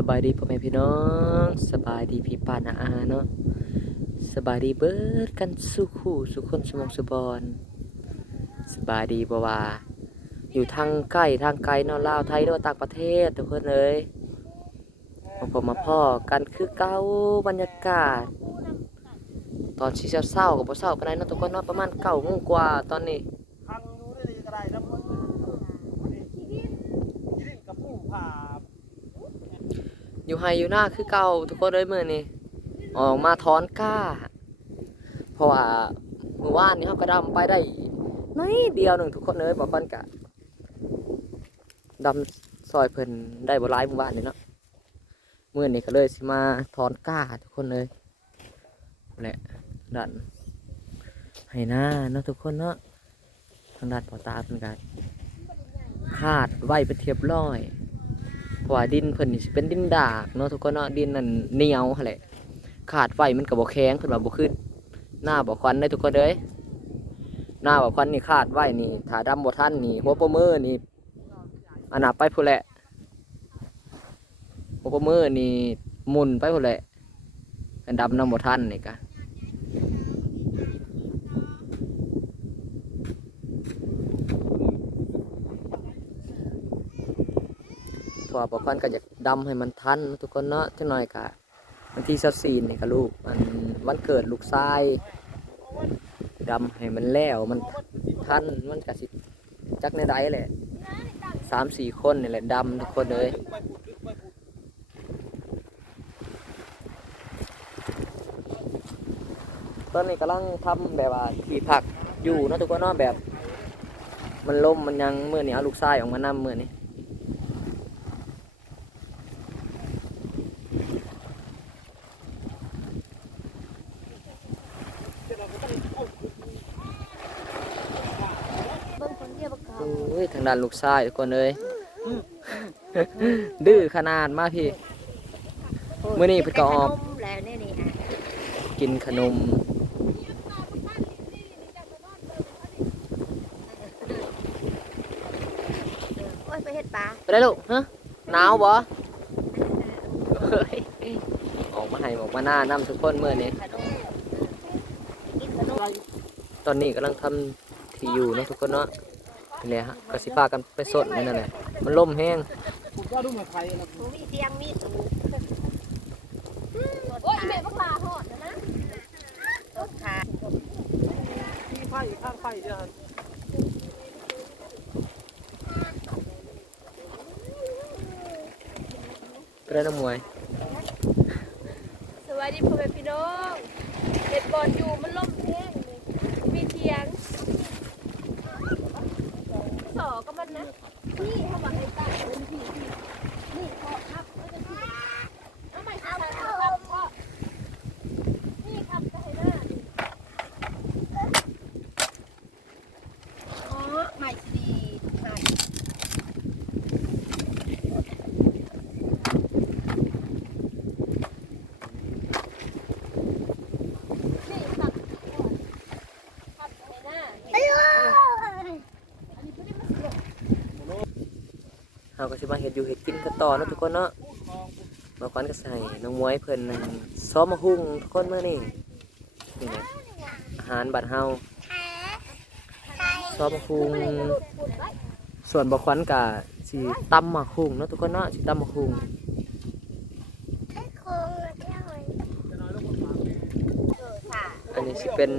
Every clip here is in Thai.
สบายดีพ่อแม่พี่น้องสบายดีพี่ป้าน้าอาเนาะสบายดีเบิดกันสุขู่สุคนสมองสุบอนสบายดีบ่ว่าอยู่ทางใกล้ทางไกลเนาะลาวไทยหรือว่าต่างประเทศทุกคนเลยผมมาพ่อกันคือเก่าบรรยากาศตอนที่เศร้ากับบ่เศร้าปานใดเนาะทุกคนเนาะประมาณ9 โมงกว่าตอนนี้อยู่ไฮอยู่หน้าคือเก่าทุกคนเลยมื้อนี้ออกมาถอนก้าเพราะว่าเมื่อวานนี้เฮาก็ดำไปได้น้อยเดียวหนึ่งทุกคนเลยบอกก่อนกะดำซอยเพิ่นได้บ่หลายเมื่อวานนี้เนาะมื้อนี้ก็เลยสิมาถอนก้าทุกคนเลยแหละดันให้หน้าเนาะทุกคนเนาะทางด้านปอตาเพิ่นก็คาดไว้เป็นเทียบร้อยเพราะว่าดินเพิ่นนี่สิเป็นดินดากเนาะทุกคนเนาะดินนั่นเหนียวหั่นแหละขาดไว้มันก็บ่แข็งเพิ่นว่าบ่ขึ้นหน้าบ่ควันได้ทุกคนเด้ยหน้าบ่ควันนี่ขาดไว้นี่ถ้าดำบ่ทันนี่หัวโปมือนี่อันน่ะไปพุ่นแหละหัวโปมือนี่หมุนไปพุ่นแหละอันดำนำบ่ทันนี่กะเพราะว่าบ่ควันก็อยากดำให้มันทันทุกคนเนาะจักหน่อยกะวันที่24นี่ก็ลูกวันเกิดลูกชายดำให้มันแล้วมันทันมันก็สิจักในใดแหละ3-4 คนนี่แหละดำทุกคนเลยตอนนี้กำลังทำแบบว่าที่พักอยู่เนาะทุกคนเนาะแบบมันล่มมันยังมื้อนี้เอาลูกชายออกมานำมื้อนี้โอ้ยทางด้านลูกชายทุกคนเลยดื้อขนาดมากพี่มื้อนี้เพิ่นก็ออกกินขนมไปเฮ็ดปลาไปได้ลูกฮะหนาวบ่เฮ้ยออกมาให้ออกมาหน้านำทุกคนมื้อนี้ตอนนี้กำลังทำที่อยู่เนาะทุกคนเนาะนี่แหละฮะก็สิพากันไปสดนั่นแหละมันล่มแห้งมีเตียงมีตู้โอ้ยแม่บักลาหอดนะรถขาที่ไฟข้างไฟเด้อไปได้น้ำมวยสวัสดีพ่อแม่พี่น้องเฮ็ดบอลอยู่มันล่มแห้งมีเตียงสอก็มันนะนี่ถ้าว่าให้ตั้งเป็นพี่นี่พอครับเอาใหม่ครับก็นี่ครับไปให้หน้าอ๋อใหม่ดีใช่เราก็สิมาเฮ็ดอยู่เฮ็ดกินกันต่อเนาะทุกคนเนาะมาควันก็ใส่น้องมวยเพิ่นซ้อมมาหุ่งทุกคนมื้อนี้นี่แหละอาหารบ้านเฮาซ้อมมาหุ่งส่วนบ่ควันก็สิตำมาหุ่งเนาะทุกคนเนาะสิตำมาหุ่งอันนี้สิเป็น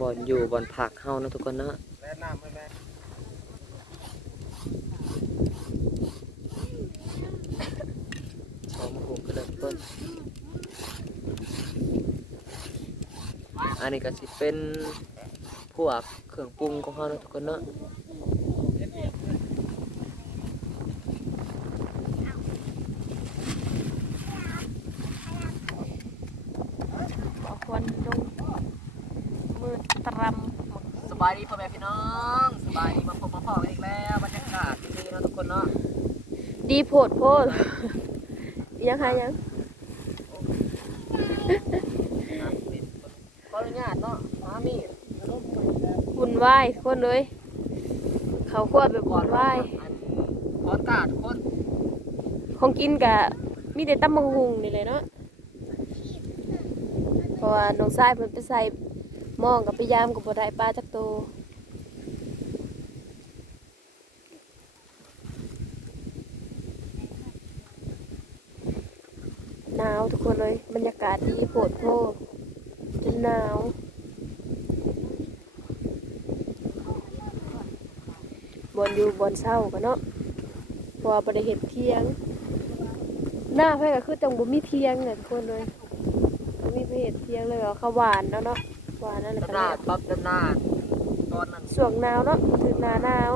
บ่อนอยู่บ่อนผักเฮาเนาะทุกคนเนาะอันนี้ก็สิเป็นพวกเครื่องปรุงของเขาทุกคนเนาะควันลงมือตรำสบายดีพ่อแม่พี่น้องสบายดีมาพบมาพ่อกันอีกแล้วบรรยากาศดีเนาะทุกคนเนาะดีโพดยังไงยังขออนุญาตเนาะมามีหุ่นไหวคนเลยเขาควบแบบหุ่นไหวขอกาดทุกคน ของกินกะมีแต่ตำบักหุ่งนี่เลยเนาะเพราะว่าน้องชายเพิ่นไปใส่หม้องกับไปยามกับบ่ได้ปลาจักโตวหนาวทุกคนเลยบรรยากาศดีโผดโพจนหนาวบอนอยู่บอนเศร้ากันเนาะเพราะว่าบ่ได้เห็นเที่ยงหน้าไผก็คือจังบ่มีเที่ยงเนี่ยทุกคนเลยบ่มีไปเห็นเที่ยงเลยว่าข้าวหวานเนาะหวานนั่นแหละก็ หน้า เรียก ปั๊บหน้าตอนนั้น ช่วงหนาวเนาะถึงหน้าหนาว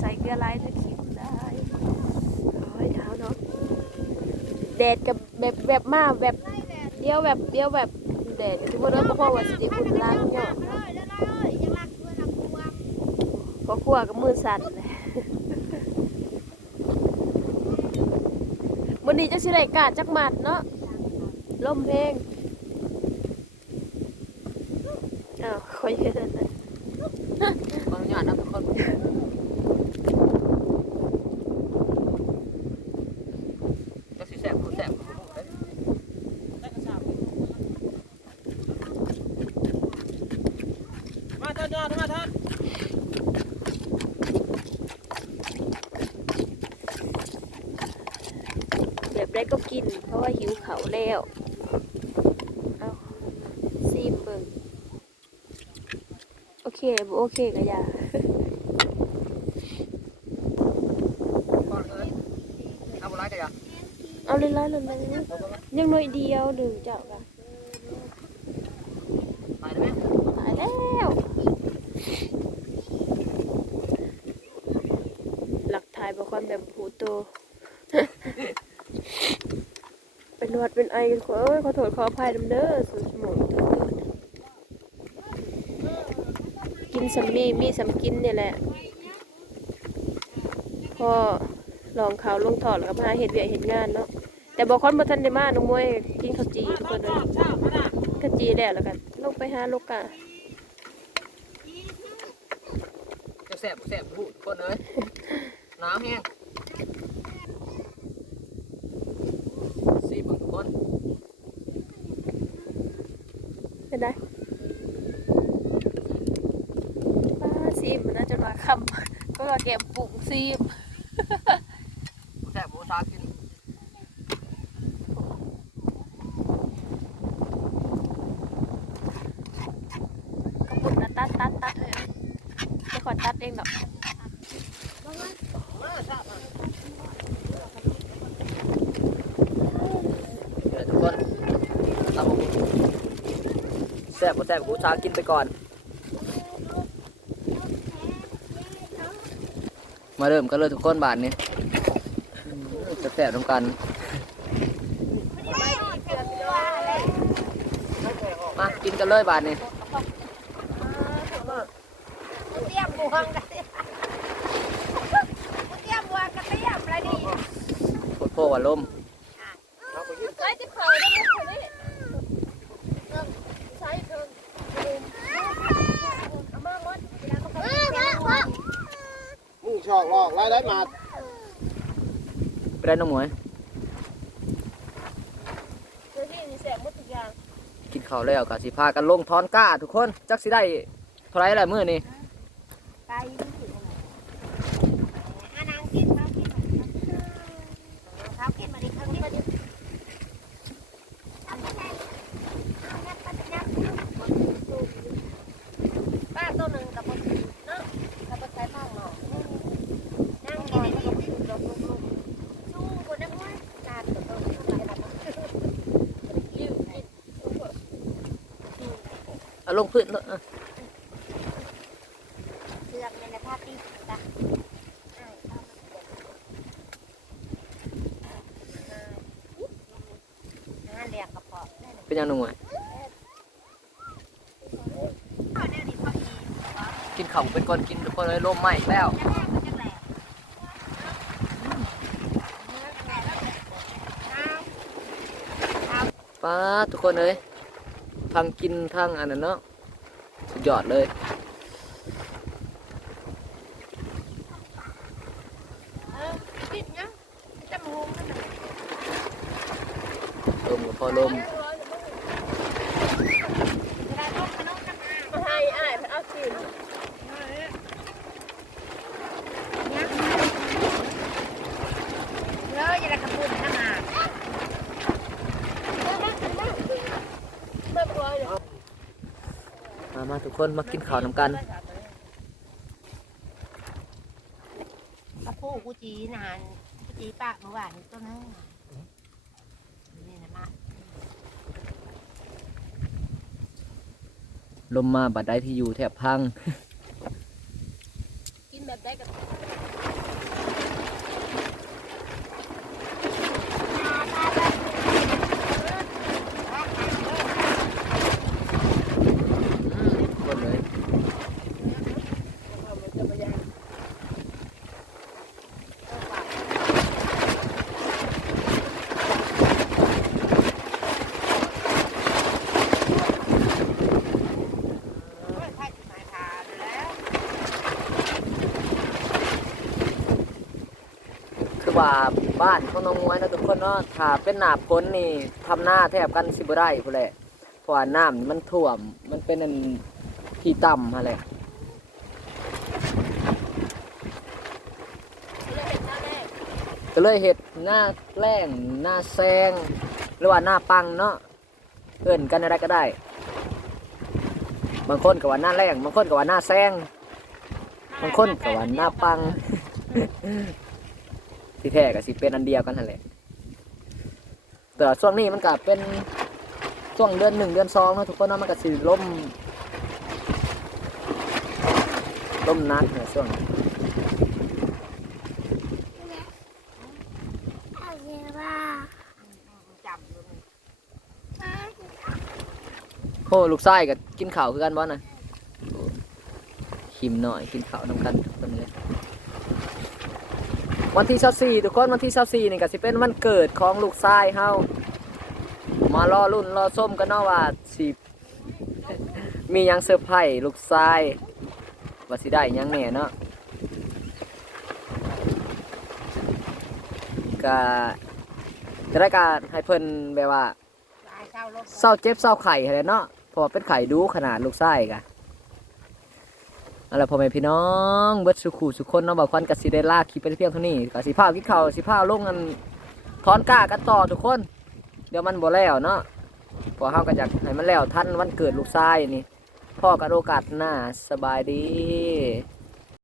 ใส่เกลือลายเลยคิดได้โอ้ยหนาวเนาะแดดกับแบบมาแบบเดียวแบบแดดทุกคนเนาะเพราะว่าสิได้อุ่นล้างเนาะก็กลัวกับมือสั่นเลยวันนี้จะสิได้กาดจักหมัดเนาะลมเพลงอ้าวคอยเห็น บางอย่างนะทุกคนจะสิแสบกูแสบกูรู้เลย มาท่านยอดมาท่าน แบบได้ก็กินเพราะว่าหิวเขาวแล้วเอาซีมเบิ่งโอเคบ่โอเคก็อย่า ก่อนเลยเอาอะไรกันอย่า เอาเลยๆเลยยังน้อยเดียวหนึ่งเจ้าค่ะ ไปได้ไหม ตายแล้วหลักถ่ายบอกความแบบผูโต เป็นหวัดเป็นไอกันขอโทษขออภัยนำเด้อสู่สมองกินสัมมีสัมกินเนี่ยแหละพอลองข่าวลงถอดแล้วก็มาเห็ดเวียกเห็ดงานเนาะแต่บอกคนบ่ทันได้มาน้องมวยกินข้าวจีทุกคนเลยข้าวจีแล้วกันลงไปหาลูกกะ จะแสบกูแสบกูทุกคนเลยหนาวแห้งซีบทุกคน เป็นไงป้าซีมมันน่าจะมาคำก็ว่าแกมปรุงซีม กูแสบกูชากิน กระปุกนะตัดเลยจะขอตัดเองดอก เดี๋ยวทุกคนตามกูแสบกูแสบกูชากินไปก่อน มาเริ่มกันเลยทุกคนบาทนี้จะแสบทำกันมากินกันเลยบาทนี้ เตรียมบวงกันเตรียมบวงกันเตรียมอะไรดี โคตรโพวันลม ใช้ที่เขาได้ไหมคนนี้ใช้เพิ่มเอามาหมดมา มึงชอกลอกไล่ได้มา ไปได้น้องหมวย เจอที่มีแสงหมดทุกอย่าง กินข้าวแล้วก็สิพากันลงทอนก้าทุกคนจักสิได้เท่าไรแหละมื้อนี้ ไก่ที่สุดอันนั้นกินข้าวกินมาดิข้าวกินมาดิป้าตัวหนึ่งกับเนาะกับใช้ผ้าหน่อนั่งกินดีๆลงสู้คนนั้นว่าการตัวโตอะไรแบบลิ้ว เอาลงพื้นเนอะ เสือกในภาพที่จ้ะเรียกกระเพาะ เป็นยังน้องหมวยกินข้าวเป็นคนกินทุกคนเลยลมไหม้แล้ว ป้าดทุกคนเลยทั้งกินทั้งอันนั้นเนาะสุดยอดเลยลมกับพอลม ให้อ้ายเพิ่นเอากิน เลยอย่าละกระปุ่นนะมา เรียบร้อยเลย มาทุกคนมากินข้าวนำกัน กระปูกูจีนานกูจีปากเมื่อวานนี้ต้นนึงนี่นะมา ลมมาบัดได้ที่อยู่แถบพัง กินแบบได้กับ คนเลย ใช่ที่หมายทานแล้ว คือว่าบ้านของน้องมวยนะทุกคนเนาะถ้าเป็นหน้าฝนนี่ทำหน้าแทบกันสิบ่ได้พุ่นแหละเพราะว่าน้ำนี่มันท่วมมันเป็นอันที่ต่ำอะไร ก็เลยเห็ดหน้าแกล้งหน้าแซงหรือว่าหน้าปังเนาะเอื่นกันอะไรก็ได้ บางคนก็ว่าหน้าแรงบางคนก็ว่าหน้าแซงบางคนก็ว่าหน้าปัง ที่แท้ก็สิเป็นอันเดียวกันนั่นแหละแต่ช่วงนี้มันก็เป็นช่วงเดือน1เดือน2เนาะทุกคนเนาะมันก็สิล่มนักเนี่ยช่วงนี้ จำเลย โอ้ลูกไส้ก็กินข้าวคือกันบ่น่ะโอ้ขิมหน่อยกินข้าวนำกันทุกคนเลยวันที่24ทุกคนวันที่24นี่ก็สิเป็นวันเกิดของลูกไส้เฮามารอรุ่นรอส้มกันเนาะว่าสิมีหยังเซอร์ไพรส์ลูกไส้ว่าสิได้หยังแหน่เนาะก็จะได้การให้เพิ่นแบบว่า ตายเศร้ารถ เศร้าเจ็บเศร้าไข่อะไรเนาะเพราะว่าเป็นไข่ดูขนาดลูกไส้กะอะไรพ่อแม่พี่น้องเบิดสุขุสุคนเนาะบอกควันกับสิได้ลากคลิปไปเพียงเท่านี้กับสิพากินข้าวสิพาลงกันถอนก้ากันต่อทุกคนเดี๋ยวมันบ่แล้วเนาะพอเฮาก็อยากให้มันแล้วทันวันเกิดลูกไส้นี่พ่อกันโอกาสหน้าสบายดี